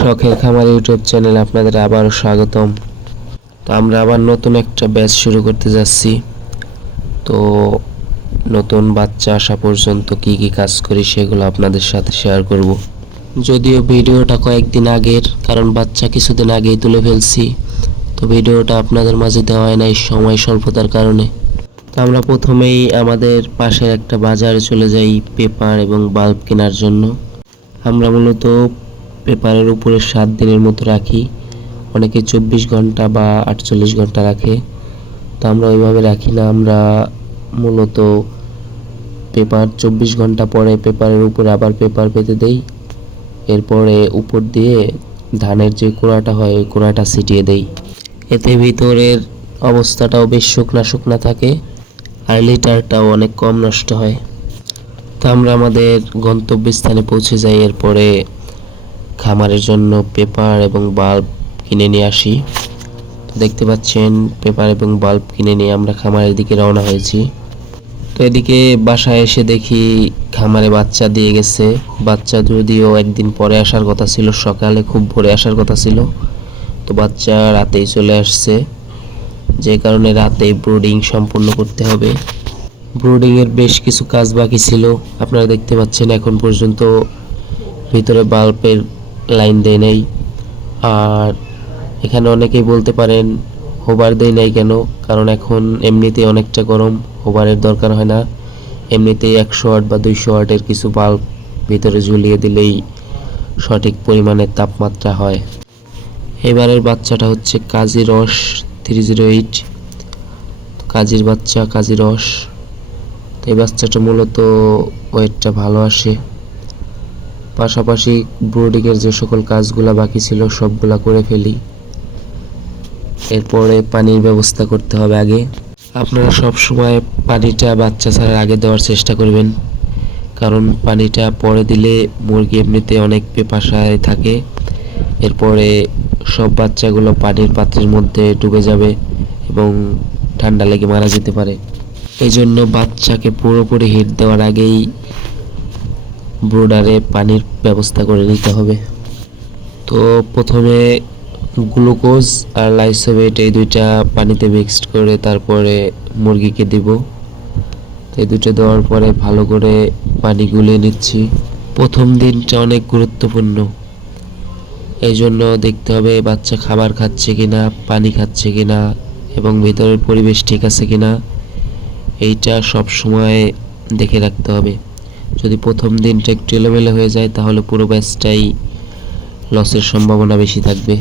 শখের খামার ইউটিউব চ্যানেলে আপনাদের আবারও স্বাগতম। তো আমরা আবার নতুন একটা ব্যাচ শুরু করতে যাচ্ছি। তো নতুন বাচ্চা আসা পর্যন্ত কি কি কাজ করি সেগুলো আপনাদের সাথে শেয়ার করব। যদিও ভিডিওটা কয়েকদিন আগের, কারণ বাচ্চা কিছুদিন আগেই তুলে ফেলছি, তো ভিডিওটা আপনাদের মাঝে দেওয়া হয় নাই সময় স্বল্পতার কারণে। তো আমরা প্রথমেই আমাদের পাশের একটা বাজারে চলে যাই পেপার এবং বাল্ব কেনার জন্য। আমরা মূলত পেপারের উপরে 7 দিনের মতো রাখি, অনেকে 24 ঘন্টা বা 48 ঘন্টা রাখে। তো আমরা ওইভাবে রাখি না, আমরা মূলত পেপার 24 ঘন্টা পরে পেপারের উপরে আবার পেপার পেতে দেই, এরপরে উপর দিয়ে ধানের যে কোড়াটা হয় ওই কোড়াটা ছিটিয়ে দেই। এতে ভিতরের অবস্থাটাও বেশ শুকনা শুকনা থাকে আর লিটারটাও অনেক কম নষ্ট হয়। তো আমরা আমাদের গন্তব্যস্থানে পৌঁছে যাই, এরপরে খামারের জন্য পেপার এবং বাল্ব কিনে নিয়ে আসি। দেখতে পাচ্ছেন পেপার এবং বাল্ব কিনে নিয়ে আমরা খামারের দিকে রওনা হয়েছি। তো এদিকে বাসায় এসে দেখি খামারে বাচ্চা দিয়ে গেছে। বাচ্চা যদিও একদিন পরে আসার কথা ছিল, সকালে খুব ভোরে আসার কথা ছিল, তো বাচ্চা রাতেই চলে আসছে, যে কারণে রাতেই ব্রুডিং সম্পূর্ণ করতে হবে। ব্রুডিংয়ের বেশ কিছু কাজ বাকি ছিল, আপনারা দেখতে পাচ্ছেন এখন পর্যন্ত ভিতরে বাল্বের লাইন দেয় নাই। আর এখানে অনেকেই বলতে পারেন হোবার দেয় নাই কেন, কারণ এখন এমনিতেই অনেকটা গরম, হোবারের দরকার হয় না। এমনিতেই 100 ওয়াট বা 200 ওয়াটের কিছু বাল্ব ভিতরে ঝুলিয়ে দিলেই সঠিক পরিমাণে তাপমাত্রা হয়। এবারের বাচ্চাটা হচ্ছে কাজী রস 308, কাজীর বাচ্চা, কাজী রস। তো এই বাচ্চাটা মূলত ওয়েটটা ভালো আসে। পাশাপাশি ব্রুডিংয়ের যে সকল কাজগুলো বাকি ছিল সবগুলা করে ফেলি। এরপরে পানির ব্যবস্থা করতে হবে আগে। আপনারা সব সময় পানিটা বাচ্চা ছাড়ার আগে দেওয়ার চেষ্টা করবেন, কারণ পানিটা পরে দিলে মুরগি এমনিতে অনেক পেপাসায় থাকে, এরপরে সব বাচ্চাগুলো পানির পাত্রের মধ্যে ডুবে যাবে এবং ঠান্ডা লেগে মারা যেতে পারে। এই জন্য বাচ্চাকে পুরোপুরি হিট দেওয়ার আগেই ব্রুডারে পানির ব্যবস্থা করে নিতে হবে। তো প্রথমে গ্লুকোজ আর লাইসোবেট এই দুইটা পানিতে মিক্সড করে তারপরে মুরগিকে দিব। তো এই দুটো দেওয়ার পরে ভালো করে পানি গুলিয়ে নিচ্ছি। প্রথম দিনটা অনেক গুরুত্বপূর্ণ, এই জন্য দেখতে হবে বাচ্চা খাবার খাচ্ছে কিনা, পানি খাচ্ছে কিনা এবং ভিতরের পরিবেশ ঠিক আছে কিনা, এইটা সব সময় দেখে রাখতে হবে। যদি প্রথম দিনটা একটু এলোমেলো হয়ে যায় তাহলে পুরো ব্যাচটাই লসের সম্ভাবনা বেশি থাকবে।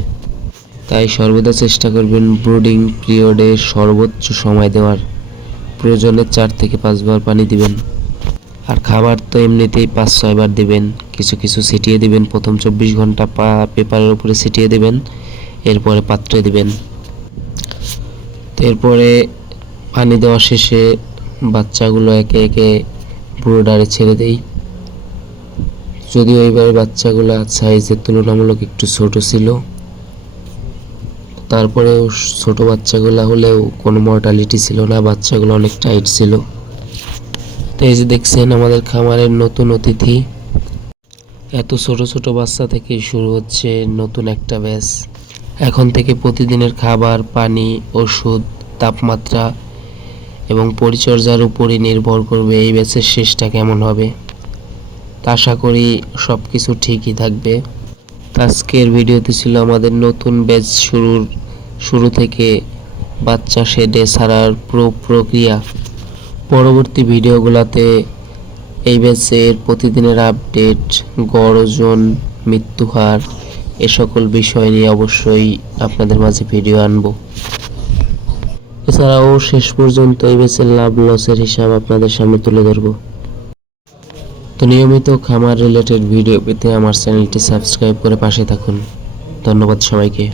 তাই সর্বদা চেষ্টা করবেন ব্রুডিং পিরিয়ডে সর্বোচ্চ সময় দেওয়ার। প্রয়োজনে 4 থেকে 5 বার পানি দিবেন। আর খাবার তো এমনিতেই 5-6 বার দিবেন, কিছু কিছু ছিটিয়ে দিবেন। প্রথম 24 ঘন্টা পেপারের উপরে ছিটিয়ে দিবেন, এরপরে পাত্রে দিবেন। এরপরে পানি দেওয়া শেষে বাচ্চাগুলো একে একে ব্রুডারে ছেড়ে দেই। যদিও এইবারে বাচ্চাগুলো সাইজের তুলনামূলক একটু ছোট ছিল, তারপরেও ছোট বাচ্চাগুলো হলেও কোনো মর্টালিটি ছিল না, বাচ্চাগুলো অনেক টাইট ছিল। তো এই যে দেখছেন আমাদের খামারের নতুন অতিথি। এত ছোট ছোট বাচ্চা থেকে শুরু হচ্ছে নতুন একটা ব্যাচ। এখন থেকে প্রতিদিনের খাবার, পানি, ওষুধ, তাপমাত্রা এবং পরিচর্যার উপরই নির্ভর করবে এই ব্যাচের শেষটা কেমন হবে। তা আশা করি সব কিছু ঠিকই থাকবে। আজকের ভিডিওতে ছিল আমাদের নতুন ব্যাচ শুরু থেকে বাচ্চা শেডে ছাড়ার প্রক্রিয়া। পরবর্তী ভিডিওগুলোতে এই ব্যাচের প্রতিদিনের আপডেট, গড় ওজন, মৃত্যু হার এ সকল বিষয় নিয়ে অবশ্যই আপনাদের মাঝে ভিডিও আনব। এছাড়াও শেষ পর্যন্ত এই ব্যাচের লাভ লসের হিসাব আপনাদের সামনে তুলে ধরব। তো নিয়মিত খামার রিলেটেড ভিডিও পেতে আমার চ্যানেলটি সাবস্ক্রাইব করে পাশে থাকুন। ধন্যবাদ সবাইকে।